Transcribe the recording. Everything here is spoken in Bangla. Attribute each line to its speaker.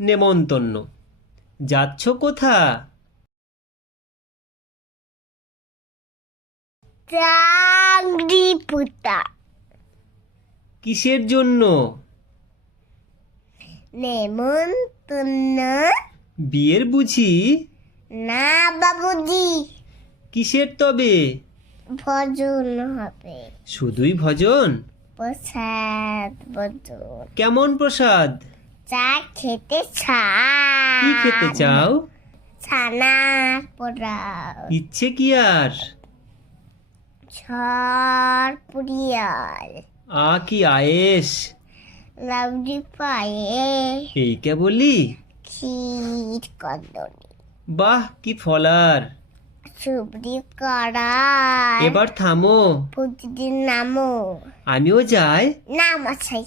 Speaker 1: নেমন্তন্ন। যাচ্ছ কোথা?
Speaker 2: চাকরি পুতা।
Speaker 1: কিসের জন্য?
Speaker 2: নেমন্তন্ন।
Speaker 1: বিয়ের বুঝি?
Speaker 2: না বাবুজি।
Speaker 1: কিসের তবে?
Speaker 2: ভজন হবে।
Speaker 1: শুধুই ভজন?
Speaker 2: প্রসাদ ভজন।
Speaker 1: কেমন প্রসাদ?
Speaker 2: চা খেতে চা
Speaker 1: কি খেতে চাও?
Speaker 2: ছানা পোড়াও
Speaker 1: ইচ্ছে কি আর?
Speaker 2: ঝড় পুরিয়াল
Speaker 1: আ কি আয়েস?
Speaker 2: লাউডি পায়ে।
Speaker 1: এই কেবলি
Speaker 2: ক্ষীর কদলি
Speaker 1: বাহ কি ফলার
Speaker 2: সুবরি কড়াই।
Speaker 1: এবার থামো।
Speaker 2: প্রতিদিন নামো।
Speaker 1: আমিও যাই।
Speaker 2: নাম আছে